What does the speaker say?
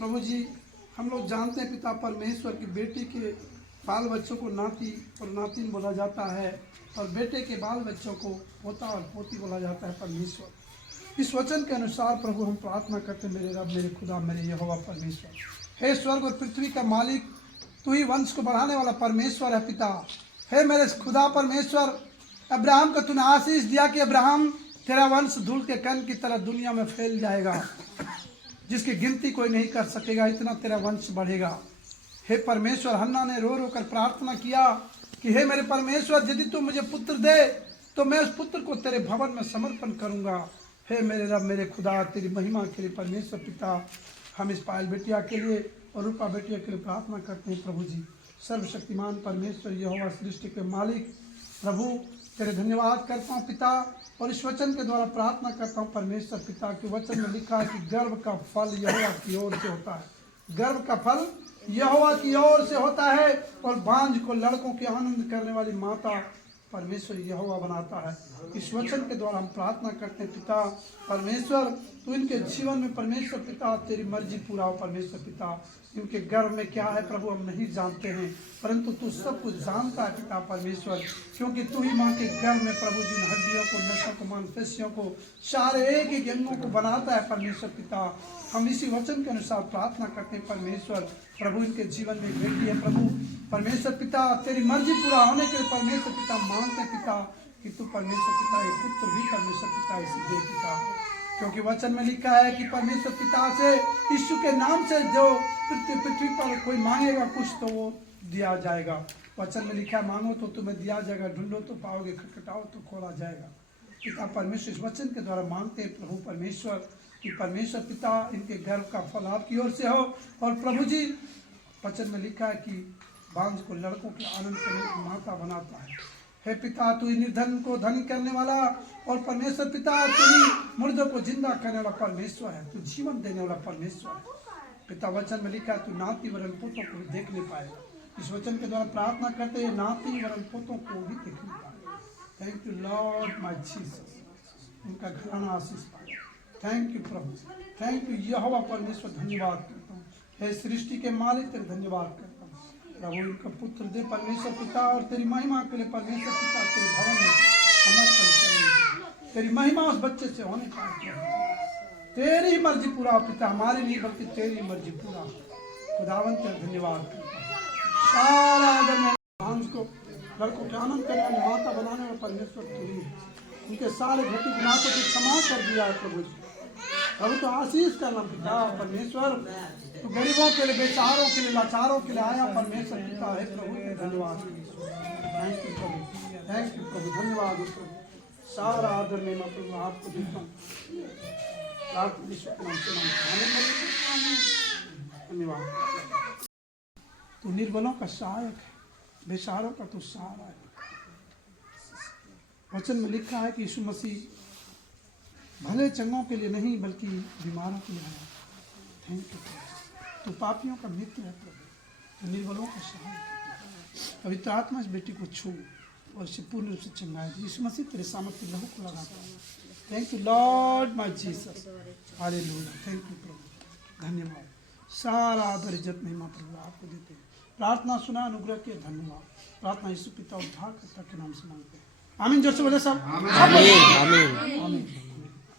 प्रभु जी, हम लोग जानते हैं पिता परमेश्वर की बेटी के बाल बच्चों को नाती और नातिन बोला जाता है, और बेटे के बाल बच्चों को पोता और पोती बोला जाता है परमेश्वर। इस वचन के अनुसार प्रभु हम प्रार्थना करते हैं, मेरे रब, मेरे खुदा, मेरे यहोवा परमेश्वर, हे स्वर्ग और पृथ्वी का मालिक, तू ही वंश को बढ़ाने वाला परमेश्वर है पिता। हे मेरे खुदा परमेश्वर, अब्राहम को तूने आशीष दिया कि अब्राहम तेरा वंश धूल के कण की तरह दुनिया में फैल जाएगा, जिसकी गिनती कोई नहीं कर सकेगा, इतना तेरा वंश बढ़ेगा। हे परमेश्वर, हन्ना ने रो रो कर प्रार्थना किया कि हे मेरे परमेश्वर, यदि तू मुझे पुत्र दे तो मैं उस पुत्र को तेरे भवन में समर्पण करूंगा। हे मेरे रब, मेरे खुदा, तेरी महिमा के लिए परमेश्वर पिता, हम इस पायल बेटिया के लिए और रूपा बेटिया के लिए प्रार्थना करते हैं। प्रभु जी, सर्वशक्तिमान परमेश्वर यहोवा सृष्टि के मालिक, प्रभु तेरे धन्यवाद करता हूँ पिता, और इस वचन के द्वारा प्रार्थना करता हूँ परमेश्वर पिता के वचन में लिखा है कि गर्भ का फल यहोवा की ओर से होता है। गर्भ का फल यहोवा की ओर से होता है, और बांझ को लड़कों के आनंद करने वाली माता परमेश्वर यहोवा बनाता है। इस वचन के द्वारा हम प्रार्थना करते हैं पिता परमेश्वर, तू इनके जीवन में परमेश्वर पिता तेरी मर्जी पूरा हो। परमेश्वर पिता, इनके गर्भ में क्या है प्रभु हम नहीं जानते हैं, परंतु तू सब कुछ जानता है पिता परमेश्वर, क्योंकि तू ही माँ के गर्भ में प्रभु जिन हड्डियों को, नसों को, मांसपेशियों को, सारे एक एक अंगों को बनाता है परमेश्वर पिता। हम इसी वचन के अनुसार प्रार्थना करते हैं परमेश्वर, प्रभु इनके जीवन में बेटी है प्रभु परमेश्वर पिता, तेरी मर्जी पूरा होने के लिए परमेश्वर पिता मांगते पिता कि तू परमेश्वर पिता ये पुत्र भी परमेश्वर पिता इसे दे पिता, क्योंकि वचन में लिखा है कि परमेश्वर पिता से यीशु के नाम से जो पृथ्वी पर कोई मांगेगा कुछ तो वो दिया जाएगा। वचन में लिखा है, मांगो तो तुम्हें दिया जाएगा, ढूंढो तो पाओगे, खटखटाओ तो खोला जाएगा। पिता परमेश्वर, इस वचन के द्वारा मांगते हैं प्रभु परमेश्वर कि परमेश्वर पिता इनके गर्भ का फल आपकी ओर से हो। और प्रभु जी, वचन में लिखा है कि बांझ को लड़कों के आनंद करने की माता बनाता है। हे पिता, तू ही निर्धन को धनी करने वाला, और परमेश्वर पिता तू ही मुर्दों को जिंदा करने वाला परमेश्वर है, तू जीवन देने वाला परमेश्वर है पिता। वचन में लिखा है तू नाती वरन पोतों को भी देख नहीं पाएगा। इस वचन के द्वारा प्रार्थना करते हैं, नाती वरन पोतों को भी देख नहीं पाएगा। Thank you Lord my Jesus, उनका घराना आशीष पाए। थैंक यू प्रभु, थैंक यू यहोवा परमेश्वर, धन्यवाद करता हूँ। हे सृष्टि के मालिक, तेरे धन्यवाद करता हूँ प्रभु, इनका पुत्र दे परमेश्वर पिता, और तेरी महिमा के लिए परमेश्वर पिता तेरे भवन में समर्पण करेंगे। तेरी महिमा उस बच्चे से होने पाए, तेरी मर्जी पूरा पिता, हमारे लिए बल्कि तेरी मर्जी पूरा। खुदावन तेरा धन्यवाद करता हूँ। सारा अगर मैं को लड़कों के आनंद करने वाली माता बनाने वाला परमेश्वर तू ही, उनके सारे घटी गुनाह को तू क्षमा कर दिया है प्रभु जी। प्रभु तो आशीष करना पिता परमेश्वर, तो गरीबों के लिए, बेचारों के लिए, लाचारों के लिए आया परमेश्वर पिता है प्रभु, धन्यवाद। थैंक यू प्रभु, थैंक यू प्रभु, धन्यवाद। सारा आदर में प्रभु आपको देता हूँ, धन्यवाद। तू निर्बलों का सहायक है, बेचारों का तो सहारा है। वचन में लिखा है कि यीशु मसीह भले चंगों के लिए नहीं बल्कि बीमारों के लिए आया। थैंक यू, तो पापियों का मित्र है प्रभु, तो निर्बलों का सहायक। पवित्र आत्मा इस बेटी को छू और इसे पूर्ण रूप से चंगाए। यीशु मसीह तेरे सामर्थ्य लहू को लगाता है। Thank you Lord my Jesus, hallelujah. Thank you प्रभु, धन्यवाद। सारा आदर इज्जत महिमा प्रभु आपको देते हैं। प्रार्थना सुना, अनुग्रह के धन्यवाद। प्रार्थना यीशु पिता उद्धारकर्ता के नाम से मांगते हैं, आमीन। जोर से बोले सब, आमीन, आमीन, आमीन।